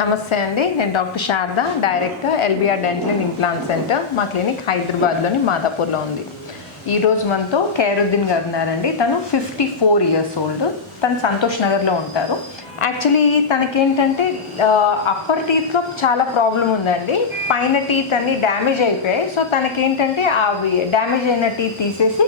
నమస్తే అండి, నేను doctor Sharada, director LBR dental and implant centre. మా క్లినిక్ హైదరాబాద్లోని మాదాపూర్లో ఉంది. ఈరోజు మనతో ఖైరుద్దీన్ గారు ఉన్నారండి. తను 54 years ఓల్డ్. తను సంతోష్ నగర్లో ఉంటారు. యాక్చువల్లీ తనకేంటంటే అప్పర్ టీత్లో చాలా ప్రాబ్లం ఉందండి. పైన టీత్ అన్నీ డ్యామేజ్ అయిపోయాయి. సో తనకేంటంటే అవి డ్యామేజ్ అయిన టీత్ తీసేసి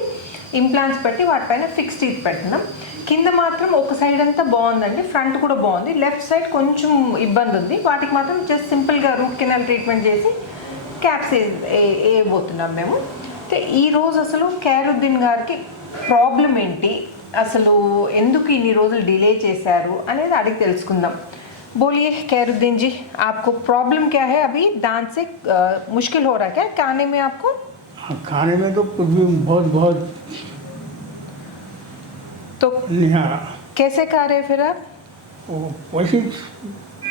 ఇంప్లాంట్స్ పెట్టి వాటిపైన ఫిక్స్ టీత్ పెట్టినాం. కింద మాత్రం ఒక సైడ్ అంతా బాగుందండి, ఫ్రంట్ కూడా బాగుంది. లెఫ్ట్ సైడ్ కొంచెం ఇబ్బంది ఉంది. వాటికి మాత్రం జస్ట్ సింపుల్గా రూట్ కెనాల్ ట్రీట్మెంట్ చేసి క్యాప్స్ వేయబోతున్నాం మేము. ఈరోజు అసలు ఖైరుద్దీన్ గారికి ప్రాబ్లం ఏంటి, అసలు ఎందుకు ఇన్ని రోజులు డిలే చేశారు అనేది అడిగి తెలుసుకుందాం. बोलिए खैरुद्दीन जी, आपको प्रॉब्लम क्या है? अभी दांत से मुश्किल हो रहा है क्या खाने में आपको? खाने में तो कुछ भी बहुत तो नहीं आ रहा। कैसे खा रहे फिर आप? वो वैसे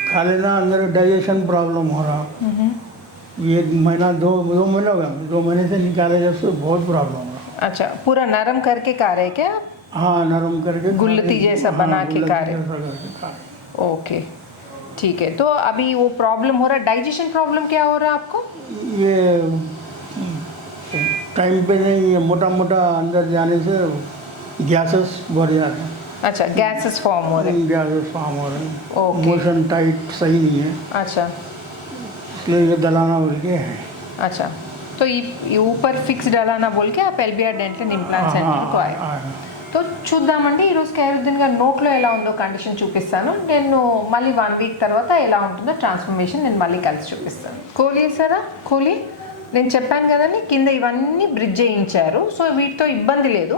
खा लेना, अंदर डाइजेशन प्रॉब्लम हो रहा। ये महीना दो महीना हो गया, 2 महीने से निकाले जब से बहुत प्रॉब्लम हो रहा। अच्छा, पूरा नरम करके खा रहे क्या? हाँ, नरम करके गुल्लती जैसा बना के खा रहे। ओके, ठीक है। तो अभी वो प्रॉब्लम हो रहा है, डाइजेशन प्रॉब्लम क्या हो रहा है आपको? ये टाइम पे नहीं, ये मोटा मोटा अंदर जाने से गैसेस बढ़ जाते हैं। अच्छा, गैसेस फॉर्म हो रहे हैं। गैसेस फॉर्म हो रहे हैं। ओके। मोशन टाइट सही नहीं है, अच्छा इसलिए ये दलाना बोल के है। अच्छा, तो ये ऊपर फिक्स डालाना बोल के आप ఎల్బిఆర్ డెంటల్ అండ్ ఇంప్లాంట్ సెంటర్కు ఆయ. तो చూద్దామండి ఈరోజు ఖైరుద్దీన్ గారి నోట్లో ఎలా ఉందో కండిషన్ చూపిస్తాను. నేను మళ్ళీ 1 week తర్వాత ఎలా ఉంటుందో ట్రాన్స్ఫర్మేషన్ నేను మళ్ళీ కలిసి చూపిస్తాను. కోలి సారా కోలి, నేను చెప్పాను కదండి కింద ఇవన్నీ బ్రిడ్జ్ చేయించారు. సో వీటితో ఇబ్బంది లేదు.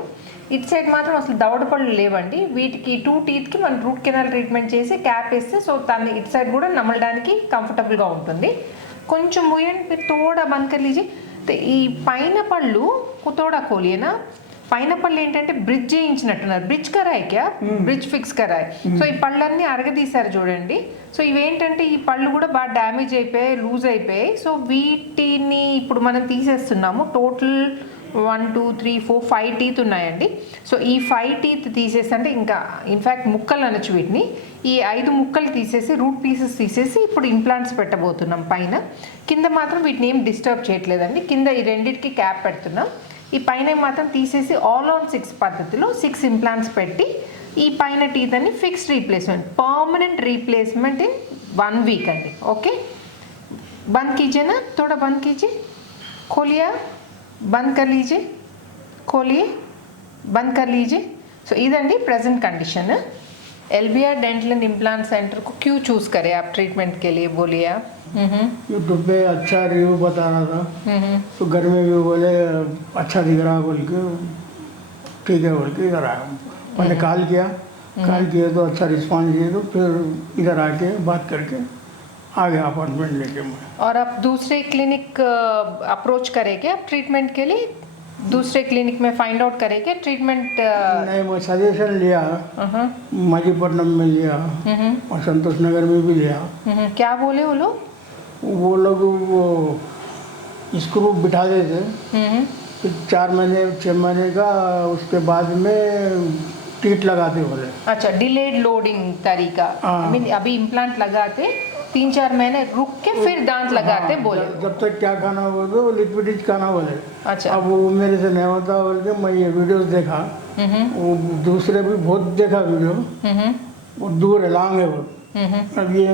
ఇటు సైడ్ మాత్రం అసలు దవడ పళ్ళు లేవండి. వీటికి 2 teethకి మనం రూట్ కెనాల్ ట్రీట్మెంట్ చేసి క్యాప్ వేస్తే సో తను ఇటు సైడ్ కూడా నమలడానికి కంఫర్టబుల్గా ఉంటుంది. కొంచెం ముయ్యండి, మీరు తోడా బంద్ కర్ లీజిए. ఈ పైన పళ్ళు తోడా కోలియేనా, పైన పళ్ళు ఏంటంటే బ్రిడ్జ్ చేయించినట్టున్నారు. బ్రిడ్జ్ కరాయి క్యా, బ్రిడ్జ్ ఫిక్స్ కరాయి. సో ఈ పళ్ళన్నీ అరగదీశారు చూడండి. సో ఇవేంటంటే ఈ పళ్ళు కూడా బాగా డ్యామేజ్ అయిపోయాయి, లూజ్ అయిపోయాయి. సో వీటిని ఇప్పుడు మనం తీసేస్తున్నాము. టోటల్ 1 2 3 4 5 teeth ఉన్నాయండి. సో ఈ 5 teeth తీసేసి, అంటే ఇంకా ఇన్ఫ్యాక్ట్ ముక్కలు అనొచ్చు వీటిని, ఈ 5 ముక్కలు తీసేసి రూట్ పీసెస్ తీసేసి ఇప్పుడు ఇంప్లాంట్స్ పెట్టబోతున్నాం పైన. కింద మాత్రం వీటిని ఏం డిస్టర్బ్ చేయట్లేదండి. కింద ఈ రెండింటికి క్యాప్ పెడుతున్నాం. ఈ పైన మాత్రం తీసేసి ఆల్ ఆన్ 6 పద్ధతిలో 6 ఇంప్లాంట్స్ పెట్టి ఈ పైన టీత్ అని fixed replacement, permanent replacement in 1 week అండి. ఓకే, బంద్ కీజిए ना, थोड़ा बंद कीजिए, खोलिए, बंद कर लीजिए, खोलिए, बंद कर लीजिए. సో ఇదండి present condition. LBR dental and implant centre को क्यों चूज़ करें आप ट्रीटमेंट के लिए, बोलिए आप? यूट्यूब पे अच्छा रिव्यू बता रहा था, तो घर में भी बोले अच्छा दिख रहा बोल के, ठीक है बोल के इधर आया. मैंने कॉल किया तो अच्छा रिस्पॉन्स दिए, तो फिर इधर आके बात करके आ गया अपॉइंटमेंट लेके मैं. और आप दूसरे क्लिनिक अप्रोच करेंगे आप ट्रीटमेंट के लिए? दूसरे क्लिनिक में फाइंड आउट करेंगे ट्रीटमेंट? नहीं, मैं सजेशन लिया, माजीपट्टनम में लिया और संतोष नगर में भी लिया. क्या बोले वो लोग? वो लोग वो स्क्रू बिठा देते, फिर 4 महीने 6 महीने का उसके बाद में टीट लगाते बोले. अच्छा, डिलेड लोडिंग तरीका. अभी इम्प्लांट लगाते 3-4 महीने रुक के फिर दांत लगाते बोले. जब तक क्या खाना बोले, वो लिक्विड खाना बोले. अच्छा, अब वो मेरे से नहीं होता बोल के मैं ये वीडियोस देखा, वो दूसरे भी बहुत देखा वीडियो, वो दूर है, लॉन्ग है वो. अब ये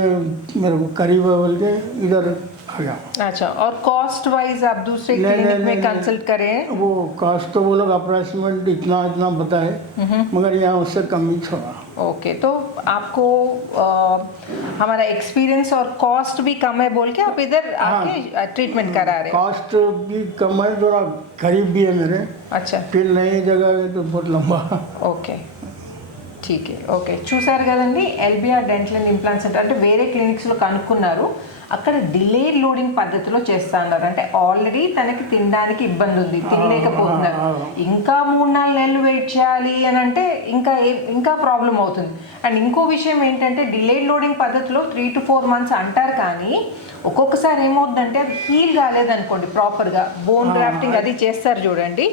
मेरे को करीब है बोल के इधर आ गया. अच्छा, और कॉस्ट वाइज आप दूसरे क्लिनिक में कंसल्ट करें? वो कॉस्ट तो वो लोग अप्रोक्सीमेट इतना बताए, मगर यहाँ उससे कम ही छोड़ा. ओके, तो आपको हमारा एक्सपीरियंस और कॉस्ट भी कम है बोल के आप इधर आके ट्रीटमेंट करा रहे हैं? कॉस्ट भी कम है, थोड़ा करीब भी है मेरे. अच्छा, फिर नई जगह है तो बहुत लंबा. ఓకే, ఠీక్. ఓకే, చూసారు కదండి, LBR dental and implant centre అంటే వేరే క్లినిక్స్లో కనుక్కున్నారు. అక్కడ డిలేడ్ లోడింగ్ పద్ధతిలో చేస్తా ఉన్నారు. అంటే ఆల్రెడీ తనకి తినడానికి ఇబ్బంది ఉంది, తినలేకపోతున్నారు. ఇంకా 3-4 నెలలు వెయిట్ చేయాలి అని అంటే ఇంకా ప్రాబ్లం అవుతుంది. అండ్ ఇంకో విషయం ఏంటంటే డిలేడ్ లోడింగ్ పద్ధతిలో 3 to 4 months అంటారు, కానీ ఒక్కొక్కసారి ఏమవుతుందంటే అది హీల్ కాలేదనుకోండి ప్రాపర్గా, బోన్ గ్రాఫ్టింగ్ అది చేస్తారు చూడండి,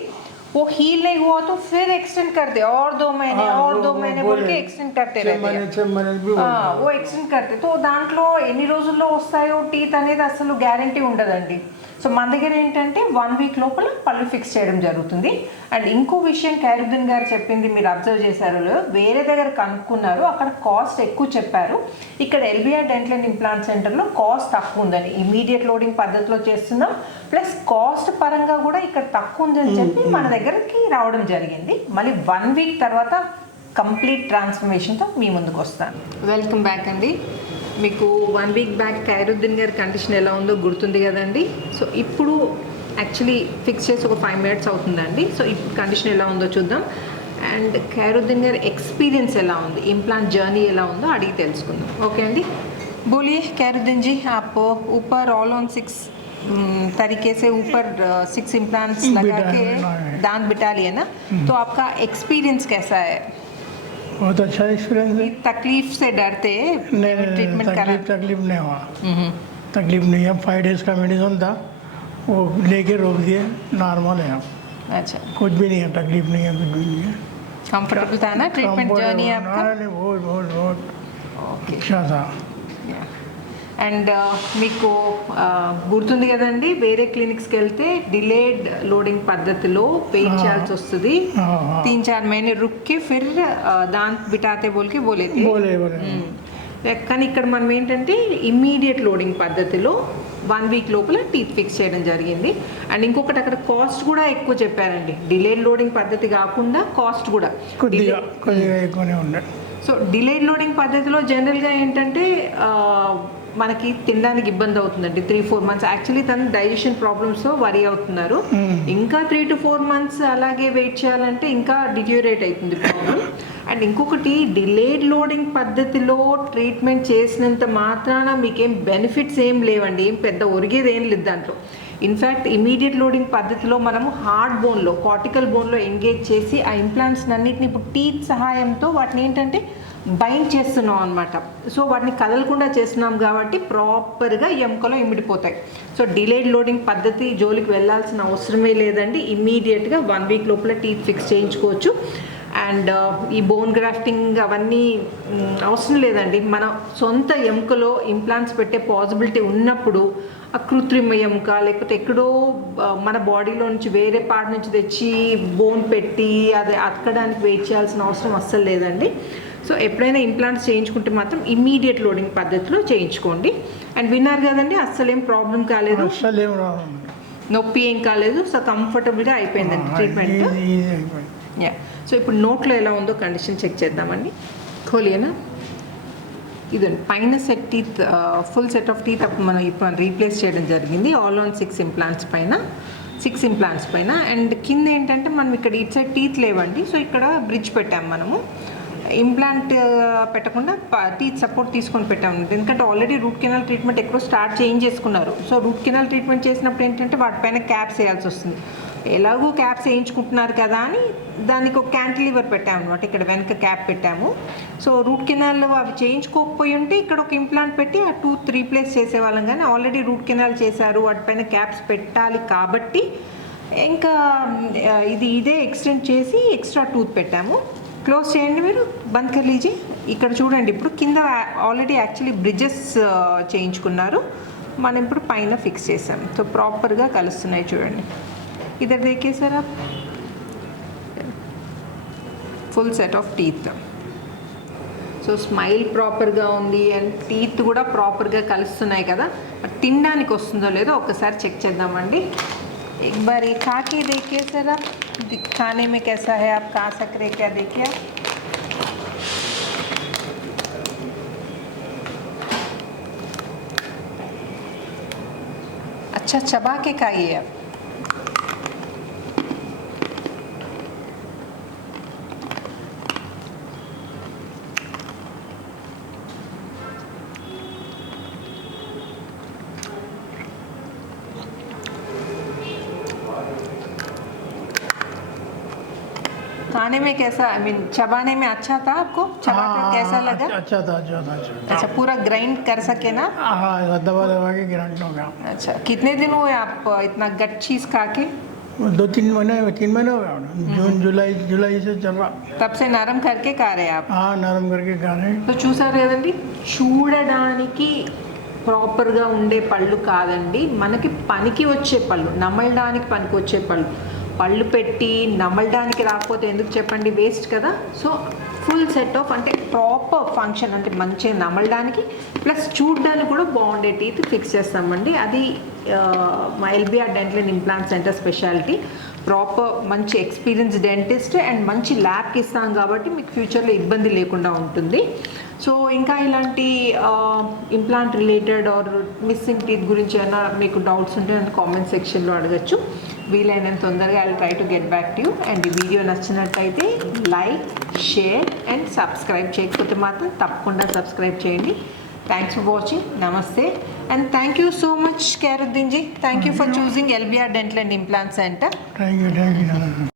वो हील नहीं हुआ तो फिर एक्सटेंड कर दे और 2 महीने हाँ, और वो- 2 वो महीने बोल बोले। के एक्सटेंड करते 6 रहते महीने हैं 6 महीने भी ఆ, बोलते ఓ ఎక్స్టెండ్ కడితే తో దాంట్లో ఎన్ని రోజుల్లో వస్తాయో టీత్ అనేది అసలు గ్యారంటీ ఉండదండి. సో మన దగ్గర ఏంటంటే 1 వీక్ లోపల పళ్ళు ఫిక్స్ చేయడం జరుగుతుంది. అండ్ ఇంకో విషయం ఖైరుద్దీన్ గారు చెప్పింది మీరు అబ్జర్వ్ చేశారో లేదో, వేరే దగ్గర కనుక్కున్నారు, అక్కడ కాస్ట్ ఎక్కువ చెప్పారు. ఇక్కడ ఎల్బిఆర్ డెంటల్ అండ్ ఇంప్లాంట్ సెంటర్లో కాస్ట్ తక్కువ ఉందని, ఇమీడియట్ లోడింగ్ పద్ధతిలో చేస్తున్నాం, ప్లస్ కాస్ట్ పరంగా కూడా ఇక్కడ తక్కువ ఉందని చెప్పి మన దగ్గరికి రావడం జరిగింది. మళ్ళీ 1 వీక్ తర్వాత కంప్లీట్ ట్రాన్స్ఫర్మేషన్తో మీ ముందుకు వస్తాను. వెల్కమ్ బ్యాక్ అండి. మీకు 1 వీక్ బ్యాక్ ఖైరుద్దీన్ గారి కండిషన్ ఎలా ఉందో గుర్తుంది కదండి. సో ఇప్పుడు యాక్చువల్లీ ఫిక్స్ చేసి ఒక 5 మినిట్స్ అవుతుందండి. సో ఇప్పుడు కండిషన్ ఎలా ఉందో చూద్దాం. అండ్ ఖైరుద్దీన్ గారి ఎక్స్పీరియన్స్ ఎలా ఉంది, ఇంప్లాంట్ జర్నీ ఎలా ఉందో అడిగి తెలుసుకుందాం. ఓకే అండి, बोलिए खैरुद्दीन जी, आप ऊपर ऑल ऑन 6 तरीके से ऊपर 6 इम्प्लांट्स लगा के दांत बिठा लिए ना, तो आपका एक्सपीरियंस कैसा है? बहुत अच्छा एक्सपीरियंस है। तकलीफ से डरते नहीं ट्रीटमेंट करा? तकलीफ नहीं हुआ, तकलीफ नहीं है। 5 डेज का मेडिसिन था, वो लेके रोक दिए, नॉर्मल है अब, अच्छा, कुछ भी नहीं है, तकलीफ नहीं है, कुछ भी नहीं है। कंफर्टेबल था ना ट्रीटमेंट जर्नी आपका? नहीं, बहुत बहुत बहुत ఓకే. अच्छा था। అండ్ మీకు గుర్తుంది కదండి, వేరే క్లినిక్స్కి వెళ్తే డిలేడ్ లోడింగ్ పద్ధతిలో వెయిట్ చేయాల్సి వస్తుంది. हाँ, हाँ। 3-4 महीने रुक के फिर दांत बिठाते बोल के बोले थे. बोले కానీ ఇక్కడ మనం ఏంటంటే ఇమ్మీడియట్ లోడింగ్ పద్ధతిలో 1 వీక్ లోపల టీత్ ఫిక్స్ చేయడం జరిగింది. అండ్ ఇంకొకటి అక్కడ కాస్ట్ కూడా ఎక్కువ చెప్పారండి. డిలేడ్ లోడింగ్ పద్ధతి కాకుండా కాస్ట్ కూడా కొద్దిగా ఎక్కువనే ఉండే. సో డిలేడ్ లోడింగ్ పద్ధతిలో జనరల్గా ఏంటంటే మనకి తినడానికి ఇబ్బంది అవుతుందండి. 3-4 మంత్స్ యాక్చువల్లీ తను డైజెషన్ ప్రాబ్లమ్స్తో వరీ అవుతున్నారు. ఇంకా 3 to 4 months అలాగే వెయిట్ చేయాలంటే ఇంకా డిట్యూరేట్ అవుతుంది ప్రాబ్లం. అండ్ ఇంకొకటి డిలేడ్ లోడింగ్ పద్ధతిలో ట్రీట్మెంట్ చేసినంత మాత్రాన మీకేం బెనిఫిట్స్ ఏం లేవండి, ఏం పెద్ద ఒరిగేది ఏం లేదు దాంట్లో. ఇన్ఫ్యాక్ట్ ఇమీడియట్ లోడింగ్ పద్ధతిలో మనము హార్డ్ బోన్లో, కార్టికల్ బోన్లో ఎంగేజ్ చేసి ఆ ఇంప్లాంట్స్ అన్నిటిని ఇప్పుడు టీత్ సహాయంతో వాటిని ఏంటంటే బైండ్ చేస్తున్నాం అనమాట. సో వాటిని కదలకుండా చేస్తున్నాం కాబట్టి ప్రాపర్గా ఎముకలో ఇమిడిపోతాయి. సో డిలేడ్ లోడింగ్ పద్ధతి జోలికి వెళ్ళాల్సిన అవసరమే లేదండి. ఇమ్మీడియట్గా 1 వీక్ లోపల టీత్ ఫిక్స్ చేయించుకోవచ్చు. అండ్ ఈ బోన్ గ్రాఫ్టింగ్ అవన్నీ అవసరం లేదండి. మన సొంత ఎముకలో ఇంప్లాంట్స్ పెట్టే పాసిబిలిటీ ఉన్నప్పుడు ఆ కృత్రిమ ఎముక లేకపోతే ఎక్కడో మన బాడీలో నుంచి వేరే పార్ట్ నుంచి తెచ్చి బోన్ పెట్టి అది అతకడానికి వెయిట్ చేయాల్సిన అవసరం అస్సలు లేదండి. సో ఎప్పుడైనా ఇంప్లాంట్స్ చేయించుకుంటే మాత్రం ఇమ్మీడియట్ లోడింగ్ పద్ధతిలో చేయించుకోండి. అండ్ విన్నారు కదండి, అస్సలేం ప్రాబ్లం కాలేదు, నొప్పి ఏం కాలేదు. సో కంఫర్టబుల్గా అయిపోయిందండి ట్రీట్మెంట్. యా, సో ఇప్పుడు నోట్లో ఎలా ఉందో కండిషన్ చెక్ చేద్దామండి. ఖోలియేనా, ఇదండి పైన set teeth, full set of teeth అప్పుడు మనం ఇప్పుడు రీప్లేస్ చేయడం జరిగింది. ఆల్ ఆన్ 6 ఇంప్లాంట్స్ పైన. అండ్ కింద ఏంటంటే మనం ఇక్కడ ఇటు సైడ్ టీత్ లేవండి. సో ఇక్కడ బ్రిడ్జ్ పెట్టాము మనము. ఇంప్లాంట్ పెట్టకుండా టీత్ సపోర్ట్ తీసుకొని పెట్టాము. ఎందుకంటే ఆల్రెడీ రూట్ కెనాల్ ట్రీట్మెంట్ ఎక్కడో స్టార్ట్ చేసుకున్నారు. సో రూట్ కెనాల్ ట్రీట్మెంట్ చేసినప్పుడు ఏంటంటే వాటిపైన క్యాప్స్ వేయాల్సి వస్తుంది. ఎలాగో క్యాప్స్ వేయించుకుంటున్నారు కదా అని దానికి ఒక క్యాంటిలివర్ పెట్టాము అనమాట. ఇక్కడ వెనక క్యాప్ పెట్టాము. సో రూట్ కెనాల్ అవి చేయించుకోకపోయి ఉంటే ఇక్కడ ఒక ఇంప్లాంట్ పెట్టి ఆ టూత్ రీప్లేస్ చేసేవాళ్ళం. కానీ ఆల్రెడీ రూట్ కెనాల్ చేశారు, వాటిపైన క్యాప్స్ పెట్టాలి కాబట్టి ఇంకా ఇదే ఎక్స్టెండ్ చేసి ఎక్స్ట్రా టూత్ పెట్టాము. క్లోజ్ చేయండి, మీరు బంద్ కర్ లీజీ. ఇక్కడ చూడండి, ఇప్పుడు కింద ఆల్రెడీ యాక్చువల్లీ బ్రిడ్జెస్ చేయించుకున్నారు, మనం ఇప్పుడు పైన ఫిక్స్ చేసాం. సో ప్రాపర్గా కలుస్తున్నాయి చూడండి. इधर देखिए सर, आप full set of teeth. So smile ప్రాపర్గా ఉంది అండ్ టీత్ కూడా ప్రాపర్గా కలుస్తున్నాయి కదా. తినడానికి వస్తుందో లేదో ఒక్కసారి చెక్ చేద్దామండి. एक बार ये खा के देखिए सर, आप खाने में कैसा है, आप खा सक रहे क्या, देखिए आप. अच्छा चबा के खाइए आप. खाने में कैसा, आई मीन चबाने में अच्छा था आपको, चबाकर कैसा लगा? अच्छा था। अच्छा, पूरा ग्राइंड कर सके ना? हाँ, दबा के ग्राइंड हो गया. अच्छा, कितने दिन हुए आप इतना गट चीज़ खा के? 2-3 महीने हो गए जून जुलाई से चल रहा। तब से नरम करके खा रहे हैं आप. हाँ नरम करके खा रहे हैं। సో చూసారు కదండి, చూడడానికి ప్రాపర్గా ఉండే పళ్ళు కాదండి, మనకి పనికి వచ్చే పళ్ళు, నమలడానికి పనికి వచ్చే పళ్ళు. పళ్ళు పెట్టి నమలడానికి రాకపోతే ఎందుకు చెప్పండి, వేస్ట్ కదా. సో ఫుల్ సెట్ ఆఫ్ అంటే ప్రాపర్ ఫంక్షన్, అంటే మంచిగా నమలడానికి ప్లస్ చూడడానికి కూడా బాగుండే టీత్ ఫిక్స్ చేస్తామండి. అది మా LBR dental and implant centre speciality. Proper మంచి ఎక్స్పీరియన్స్ డెంటిస్ట్ అండ్ మంచి ల్యాబ్కి ఇస్తాం కాబట్టి మీకు ఫ్యూచర్లో ఇబ్బంది లేకుండా ఉంటుంది. సో ఇంకా ఇలాంటి implant related are missing teeth గురించి ఏమైనా మీకు డౌట్స్ ఉంటే నన్ను కామెంట్ సెక్షన్లో అడగచ్చు. వీలైనంత తొందరగా I will try to get back to you. And ఈ వీడియో నచ్చినట్టయితే లైక్, షేర్ అండ్ సబ్స్క్రైబ్ చేయకపోతే మాత్రం తప్పకుండా సబ్స్క్రైబ్ చేయండి. Thanks for watching. నమస్తే and thank you so much Khairuddin ji. Thank you for choosing LBR dental and implant centre. Thank you.